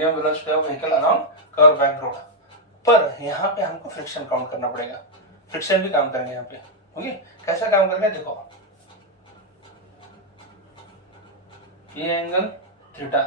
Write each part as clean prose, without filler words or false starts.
Minimum velocity of vehicle around curve bank road. पर यहाँ पे हमको फ्रिक्शन काउंट करना पड़ेगा, फ्रिक्शन भी काम करेंगे यहाँ पे। ओके, कैसा काम करेंगे देखो, ये एंगल थीटा,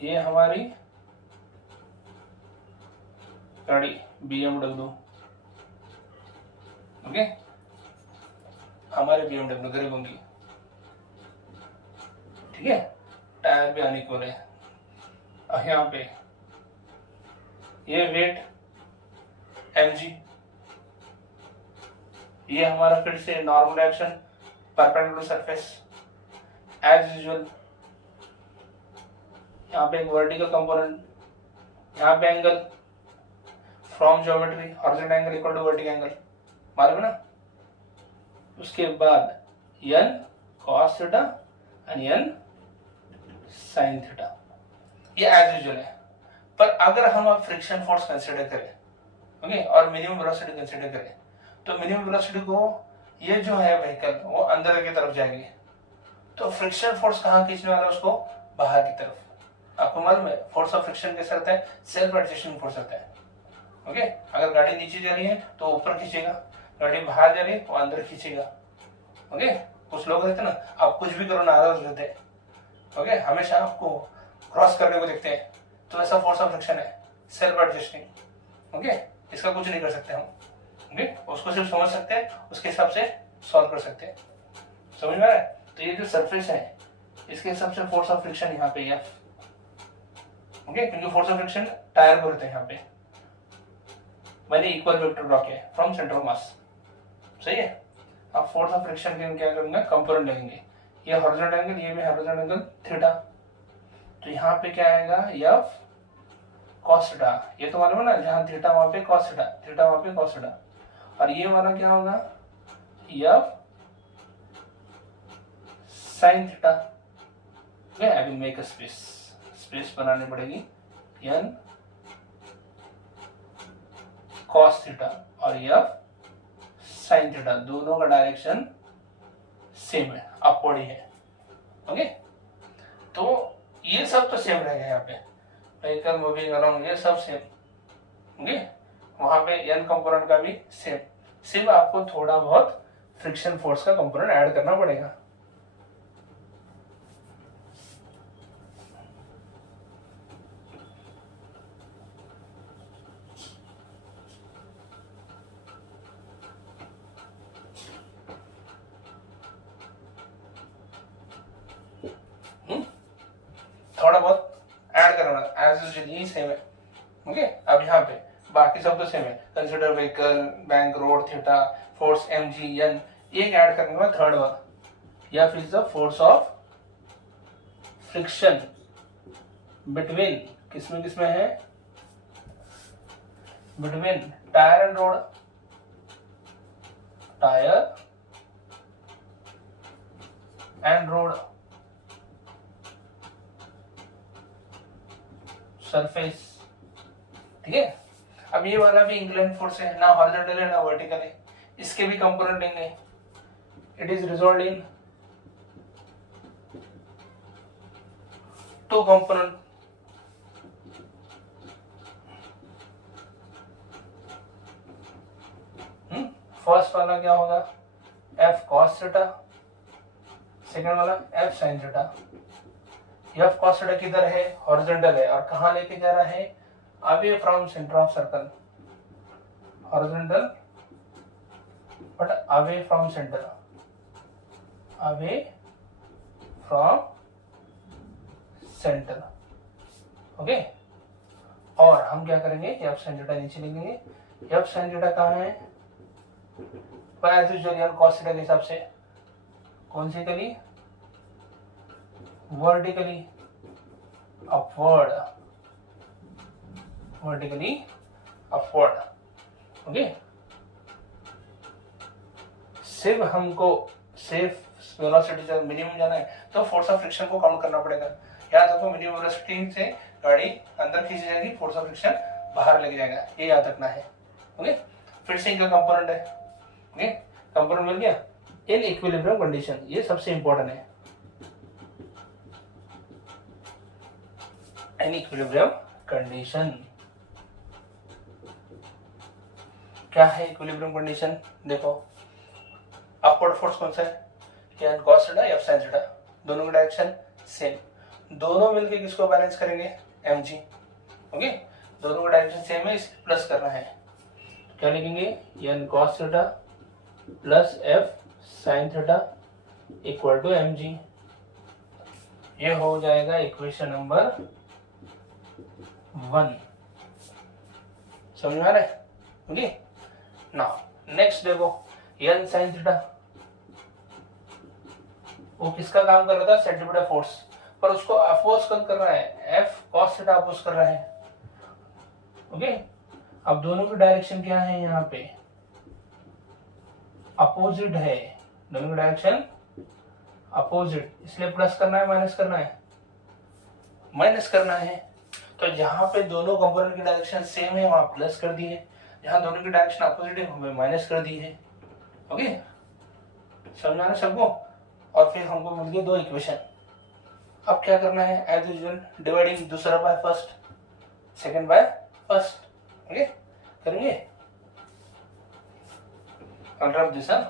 ये हमारी गाड़ी BMW, ओके, हमारे BMW गरीबों की, ठीक है, टायर भी अनइक्वल है। यहाँ पे ये वेट mg, ये हमारा फिर से normal action perpendicular surface as usual. यहाँ पे एक वर्टिकल कंपोनेंट, यहाँ पे angle from geometry horizontal angle equal to vertical angle, मालूम है ना। उसके बाद n cos theta and n sin theta, ये एज यूजुअल है। पर अगर हम अब फ्रिक्शन फोर्स कंसीडर करें, ओके, और मिनिमम वेलोसिटी कंसीडर करें, तो मिनिमम वेलोसिटी को ये जो है व्हीकल वो अंदर की तरफ जाएगी, तो फ्रिक्शन फोर्स कहाँ खींचने वाला है उसको, बाहर की तरफ। आपको मालूम है फोर्स ऑफ फ्रिक्शन कैसे होता है, सेल्फ एडजस्टिंग फोर्स होता है। ओके, अगर गाड़ी नीचे जा रही है तो ऊपर खींचेगा, गाड़ी बाहर जा रही है तो अंदर खींचेगा। ओके, कुछ लोग रहते ना, आप कुछ भी करो नाराज रहते हैं, ओके, हमेशा आपको क्रॉस करने को देखते हैं, तो ऐसा फोर्स ऑफ फ्रिक्शन है, सेल्फ एडजस्टिंग। ओके, इसका कुछ नहीं कर सकते हम, ओके, उसको सिर्फ समझ सकते हैं, उसके हिसाब से सॉल्व कर सकते हैं। समझ में आ रहा है। तो ये जो सरफेस है इसके हिसाब से फोर्स ऑफ फ्रिक्शन यहाँ पे F, ओके, क्योंकि फोर्स ऑफ फ्रिक्शन टायर बोलते हैं यहाँ पे। मैंने इक्वल वेक्टर ड्रॉ किया फ्रॉम सेंटर ऑफ मास, सही है। अब फोर्स ऑफ फ्रिक्शन के क्या करूंगा, कंपोनेंट लेंगे, ये हॉरिजॉन्टल एंगल, ये भी हॉरिजॉन्टल एंगल थीटा, तो यहाँ पे क्या आएगा F cos थीटा, ये तो मालूम है ना, जहां थीटा वहां पे cos थीटा, थीटा वहां पे cos थीटा, और ये वाला क्या होगा F sin theta. I will make a space, space बनानी पड़ेगी, n cos थीटा और F sin थीटा, दोनों का डायरेक्शन सेम है, अपवर्ड ही है। ओके, तो ये सब तो सेम रहेगा, यहाँ पे व्हीकल मूविंग अराउंड ये सब सेम। ओके, वहां पे n कंपोनेंट का भी सेम, सिर्फ आपको थोड़ा बहुत फ्रिक्शन फोर्स का कंपोनेंट ऐड करना पड़ेगा। थोड़ा बहुत ऐड करना एज यूजुअल, यही सेम है। ओके, अब यहाँ पे बाकी सब तो सेम है, consider vehicle bank road theta force mg n, एक ऐड करने के बाद थर्ड वन, या फिर the force of friction between, किसमें किसमें है, between tyre and road, tyre and road surface, ठीक है। अब ये वाला भी इंक्लाइन फोर्स है, ना हॉरिजॉन्टल है ना वर्टिकल है, इसके भी कंपोनेंट लेंगे। It is resolved in two component, first वाला क्या होगा F cos थीटा, सेकंड वाला F sin theta. F cos theta किधर है, हॉरिजॉन्टल है, और कहां लेके जा रहा है, away from centre of circle, horizontal but away from centre, away from centre. Okay, और हम क्या करेंगे, F sin थीटा नीचे लिखेंगे। F sin थीटा कहाँ है, cos थीटा के हिसाब से, कौन सी कली, vertically upward, vertically upward. Okay, सिर्फ हमको सिर्फ वेलोसिटी से मिनिमम जाना है तो फोर्स ऑफ फ्रिक्शन को काउंट करना पड़ेगा। याद रखो, मिनिमम वेलोसिटी से गाड़ी अंदर खींची जाएगी, फोर्स ऑफ फ्रिक्शन बाहर लेके जाएगा, ये याद रखना है। ओके, फिर से इनका कंपोनेंट है। ओके, कंपोनेंट मिल गया इन इक्विलिब्रियम कंडीशन, ये सबसे इंपॉर्टेंट है। In equilibrium condition. क्या है इक्विलिब्रियम कंडीशन? देखो अपवर्ड फोर्स कौन सा है? n cos theta f sin theta, दोनों की डायरेक्शन सेम, दोनों मिलके किसको बैलेंस करेंगे? mg। ओके, दोनों का डायरेक्शन सेम है, इसलिए प्लस करना है। क्या लिखेंगे? n cos theta plus f sin theta equal to mg। ये हो जाएगा इक्वेशन नंबर 1। समझ में आ रहा है? ओके, नाउ नेक्स्ट देखो n sin थीटा, वो किसका काम कर रहा था? सेंट्रीपिटल फोर्स, पर उसको अपोज कर रहा है, f cos थीटा अपोज कर रहा है। ओके, अब दोनों की डायरेक्शन क्या है? यहाँ पे अपोजिट है, दोनों की डायरेक्शन अपोजिट, इसलिए प्लस करना है माइनस करना है? माइनस करना है। तो जहां पे दोनों कंपोनेंट की डायरेक्शन सेम है वहां प्लस कर दिए, जहां दोनों की डायरेक्शन अपोजिट है वहां माइनस कर दी है। ओके, समझाना सबको? और फिर हमको मिल गए दो इक्वेशन। अब क्या करना है? एज यूजुअल डिवाइडिंग दूसरा by first, second by first. Okay, करेंगे। I'll rub this up.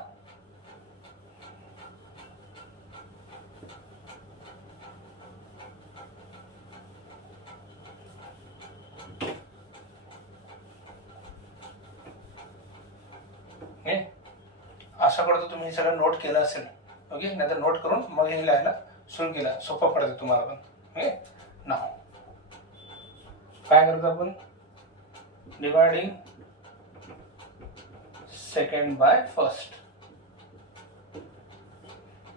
आशा करतो तुम्ही हे सगळं नोट केलं असेल. ओके, नाहीतर नोट करून मग हे लिहायला सुरू केला, सोपं पडतं तुम्हाला पण. ओके, नाव काय करतो आपण? डिवाइडिंग सेकेंड बाय फर्स्ट,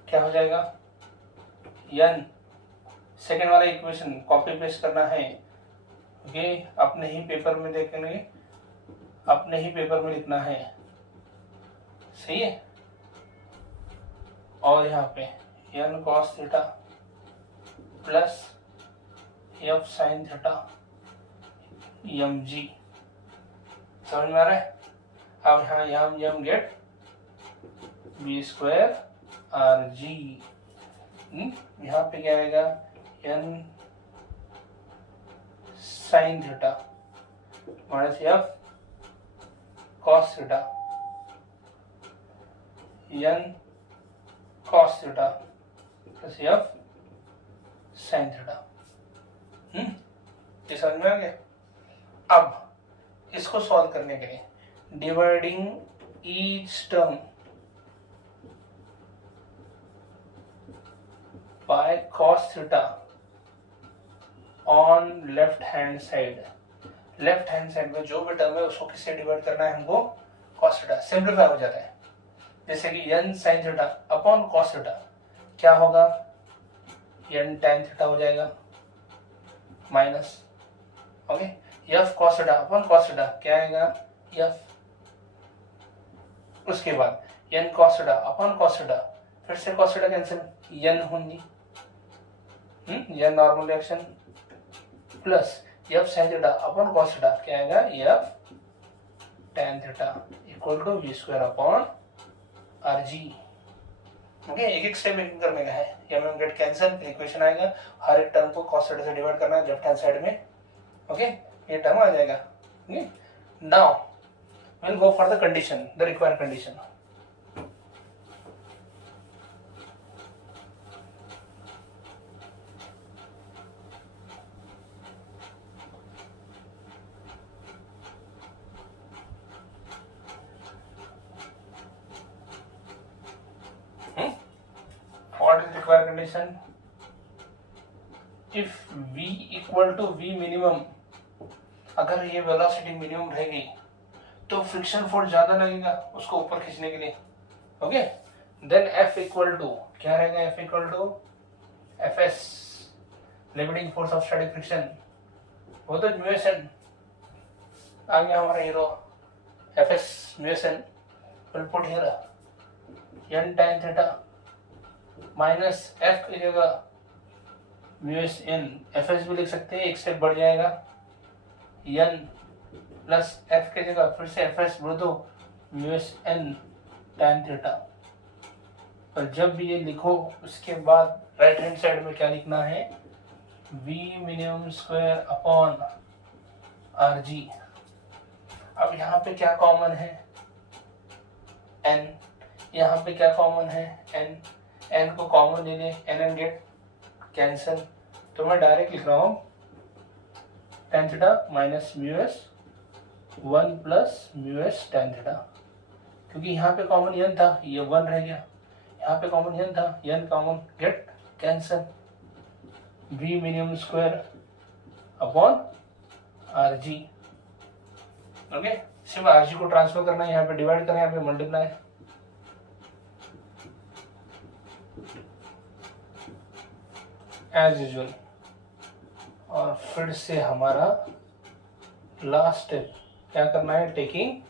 क्या हो जाएगा? n सेकेंड वाला इक्वेशन कॉपी पेस्ट करना है। ओके, अपने ही पेपर में देखेंगे, अपने ही पेपर में लिखना है, सही है। और यहाँ पे n cos theta plus f sin theta mg, समझ में आ रहा है? अब यहाँ हम get B square R G, यहाँ पे क्या आएगा? n sine theta minus f cos theta, n cos theta plus f sin theta. ये समझ में आ गया? अब इसको सॉल्व करने के लिए dividing each term by cos theta on left hand side, left hand side में जो भी टर्म है उसको किससे डिवाइड करना है हमको? cos theta. सिंप्लीफाई हो जाता है, जैसे कि n sin theta upon cos theta क्या होगा? n tan थीटा हो जाएगा minus, okay, f cos theta upon cos theta क्या आएगा? f। उसके बाद n cos theta upon cos theta, फिर से cos थीटा कैंसिल, n होंगी, n normal reaction plus f sin theta upon cos theta क्या आएगा? f tan theta equal to v square upon rg। Okay, एक एक step एक करने का है। m गेट कैंसिल, इक्वेशन आएगा, हर एक टर्म को cos थीटा से डिवाइड करना है लेफ्ट हैंड साइड में। ओके, ये टर्म आ जाएगा। Okay, now we'll go for the condition, the required condition. What is required condition? If v equal to v minimum, अगर ये वेलोसिटी मिनिमम रहेगी तो फ्रिक्शन फोर्स ज्यादा लगेगा उसको ऊपर खींचने के लिए। Okay, then F equal to क्या रहेगा? F equal to Fs, limiting force of static friction, वो तो म्यूएसएन आ गया हमारा hero. Fs mu s N will put here n tan theta minus F की जगह म्यूएसएन, Fs भी लिख सकते हैं, एक स्टेप बढ़ जाएगा, n प्लस f के जगह फिर से fs बोल दो म्यूएसएन tan थीटा। और जब भी ये लिखो उसके बाद राइट हैंड साइड में क्या लिखना है? v minimum square upon rg। अब यहाँ पे क्या कॉमन है, n, यहाँ पे क्या कॉमन है, n, n को कॉमन ले लें, n गेट कैंसिल, तो मैं डायरेक्ट लिख रहा हूँ tan theta minus mu S 1 प्लस म्यू एस tan थीटा, क्योंकि यहाँ पे कॉमन n था, ये 1 रह गया, यहाँ पे कॉमन n था, n common get cancel, v minimum square upon rg। Okay, सिर्फ rg को ट्रांसफर करना है, यहाँ पे डिवाइड करना है, यहाँ पे मल्टीप्लाई, एज यूजुअल। और फिर से हमारा लास्ट स्टेप क्या करना है, taking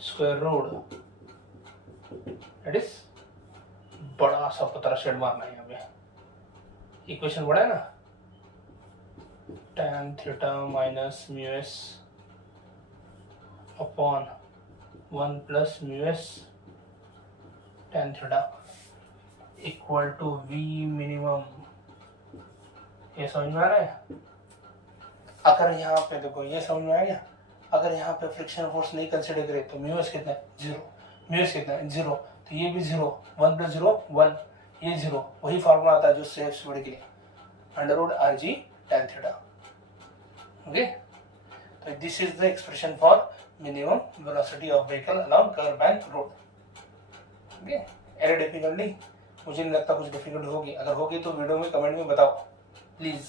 square root, that is बड़ा सा पतरा शेड मारना है यहाँ पे, इक्वेशन बड़ा है ना, tan theta minus mu S upon 1 प्लस mu S tan theta equal to v minimum. ये समझ में आ रहा है? अगर यहाँ पे देखो, ये समझ में आ गया, अगर यहाँ पे फ्रिक्शन फोर्स नहीं कंसिडर करे तो म्यू एस कितना है, 0, म्यू एस कितना है, 0, तो ये भी 0, 1 प्लस 0 1, ये 0, वही फार्मूला आता है जो सेफ स्पीड के लिए, under root rg tan theta. Okay, तो this is the expression for minimum velocity of vehicle along curve bank road. Okay, any difficulty? मुझे नहीं लगता कुछ डिफिकल्ट होगी, अगर होगी तो वीडियो में कमेंट में बताओ प्लीज।